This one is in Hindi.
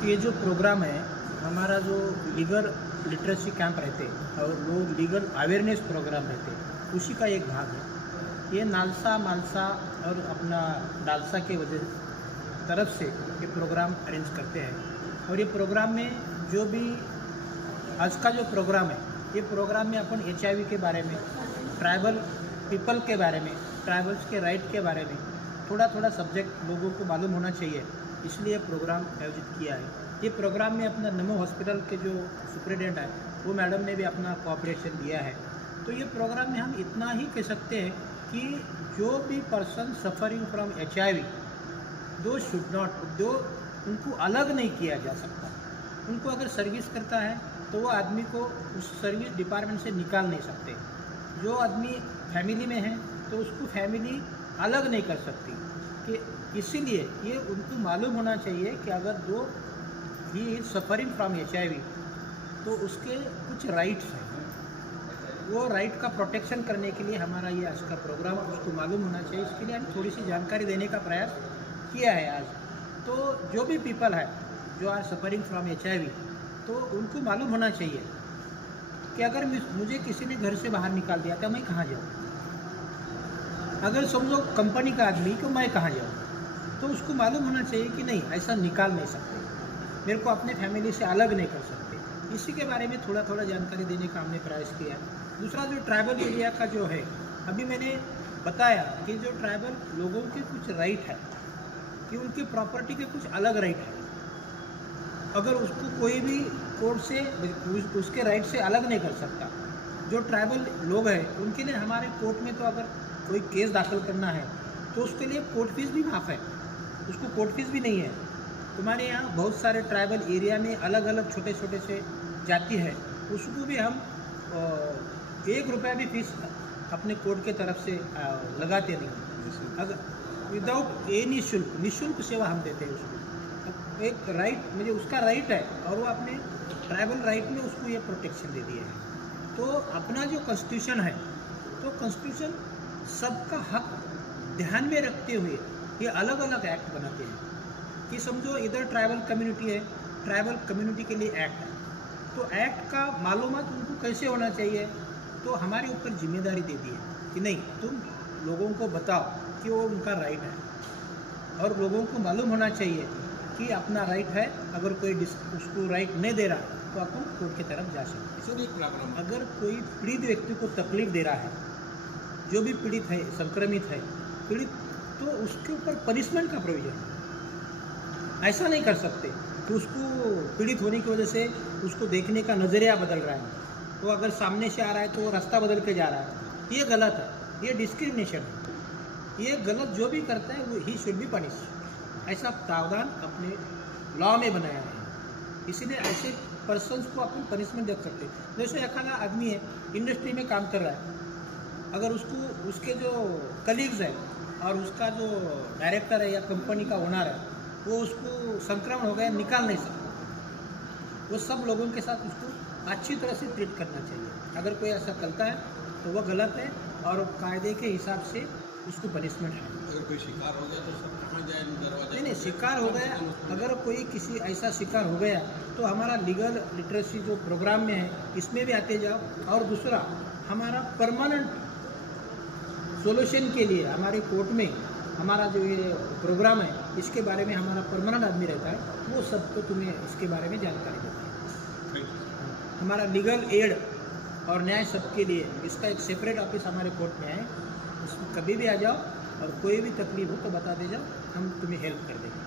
ये जो प्रोग्राम है हमारा जो लीगल लिटरेसी कैंप रहते और वो लीगल अवेयरनेस प्रोग्राम रहते उसी का एक भाग है। ये नालसा मालसा और अपना डालसा के वजह तरफ से ये प्रोग्राम अरेंज करते हैं। और ये प्रोग्राम में जो भी आज का जो प्रोग्राम है ये प्रोग्राम में अपन HIV के बारे में, ट्राइबल पीपल के बारे में, ट्राइबल्स के राइट के बारे में थोड़ा सब्जेक्ट लोगों को मालूम होना चाहिए, इसलिए प्रोग्राम आयोजित किया है। ये प्रोग्राम में अपना नमो हॉस्पिटल के जो सुपरिटेंडेंट है वो मैडम ने भी अपना कोऑपरेशन दिया है। तो ये प्रोग्राम में हम इतना ही कह सकते हैं कि जो भी पर्सन सफरिंग फ्रॉम HIV दो शुड नॉट, जो उनको अलग नहीं किया जा सकता। उनको अगर सर्विस करता है तो वो आदमी को उस सर्विस डिपार्टमेंट से निकाल नहीं सकते। जो आदमी फैमिली में है तो उसको फैमिली अलग नहीं कर सकती कि इसीलिए ये उनको मालूम होना चाहिए कि अगर जो he is suffering from HIV तो उसके कुछ राइट्स हैं। वो राइट का प्रोटेक्शन करने के लिए हमारा ये आज का प्रोग्राम उसको मालूम होना चाहिए। इसके लिए हम थोड़ी सी जानकारी देने का प्रयास किया है आज। तो जो भी पीपल है जो आर सफरिंग फ्रॉम HIV तो उनको मालूम होना चाहिए कि अगर मुझे किसी ने घर से बाहर निकाल दिया तो मैं कहाँ जाऊँ। अगर समझो कंपनी का आदमी तो मैं कहाँ जाऊँ, तो उसको मालूम होना चाहिए कि नहीं ऐसा निकाल नहीं सकते, मेरे को अपने फैमिली से अलग नहीं कर सकते। इसी के बारे में थोड़ा जानकारी देने का हमने प्रयास किया। दूसरा जो ट्राइबल एरिया का जो है, अभी मैंने बताया कि जो ट्राइबल लोगों के कुछ राइट है कि उनकी प्रॉपर्टी के कुछ अलग राइट है। अगर उसको कोई भी कोर्ट से उसके राइट से अलग नहीं कर सकता। जो ट्राइबल लोग हैं उनके लिए हमारे कोर्ट में तो अगर कोई केस दाखिल करना है तो उसके लिए कोर्ट फीस भी माफ़ है, उसको कोर्ट फीस भी नहीं है। तुम्हारे यहाँ बहुत सारे ट्राइबल एरिया में अलग अलग छोटे से जाति है, उसको भी हम 1 रुपया भी फीस अपने कोर्ट के तरफ से लगाते नहीं। अगर विदाउट एनी शुल्क, निःशुल्क सेवा हम देते हैं उसको। एक राइट मुझे उसका राइट है और वो अपने ट्राइबल राइट में उसको ये प्रोटेक्शन दे दिए हैं। तो अपना जो कॉन्स्टिट्यूशन है तो कॉन्स्टिट्यूशन सबका हक ध्यान में रखते हुए ये अलग अलग एक्ट बनाते हैं कि समझो इधर ट्राइबल कम्युनिटी है, ट्राइबल कम्युनिटी के लिए एक्ट है, तो एक्ट का मालूमात उनको कैसे होना चाहिए। तो हमारे ऊपर जिम्मेदारी दे दी है कि नहीं तुम लोगों को बताओ कि वो उनका राइट है और लोगों को मालूम होना चाहिए कि अपना राइट है। अगर कोई उसको राइट नहीं दे रहा तो अपन कोर्ट की तरफ जा सकते हैं। अगर कोई पीड़ित व्यक्ति को तकलीफ दे रहा है, जो भी पीड़ित है, संक्रमित है पीड़ित, तो उसके ऊपर पनिशमेंट का प्रोविजन है। ऐसा नहीं कर सकते कि उसको पीड़ित होने की वजह से उसको देखने का नज़रिया बदल रहा है, तो अगर सामने से आ रहा है तो वो रास्ता बदल के जा रहा है, ये गलत है, ये डिस्क्रिमिनेशन है। ये गलत जो भी करता है वो ही शुड बी पनिश। ऐसा प्रावधान अपने लॉ में बनाया है, इसीलिए ऐसे पर्सन्स को अपन पनिशमेंट दे सकते हैं। जैसे एखादा आदमी है इंडस्ट्री में काम कर रहा है, अगर उसको उसके जो कलीग्स हैं और उसका जो डायरेक्टर है या कंपनी का ओनर है वो उसको संक्रमण हो गया, निकाल नहीं सकता। वो सब लोगों के साथ उसको अच्छी तरह से ट्रीट करना चाहिए। अगर कोई ऐसा करता है तो वह गलत है और कायदे के हिसाब से उसको पनिशमेंट है। अगर कोई शिकार हो गया तो सब कहाँ जाए, दरवाजा? नहीं, शिकार हो गया, अगर कोई किसी ऐसा शिकार हो गया तो हमारा लीगल लिटरेसी जो प्रोग्राम में है इसमें भी आते जाओ। और दूसरा हमारा परमानेंट सोल्यूशन के लिए हमारे कोर्ट में हमारा जो ये प्रोग्राम है इसके बारे में हमारा परमानेंट आदमी रहता है, वो सबको तुम्हें इसके बारे में जानकारी देता है। हमारा लीगल एड और न्याय सबके लिए इसका एक सेपरेट ऑफिस हमारे कोर्ट में है, उसमें कभी भी आ जाओ और कोई भी तकलीफ हो तो बता दे जाओ, हम तुम्हें हेल्प कर देंगे।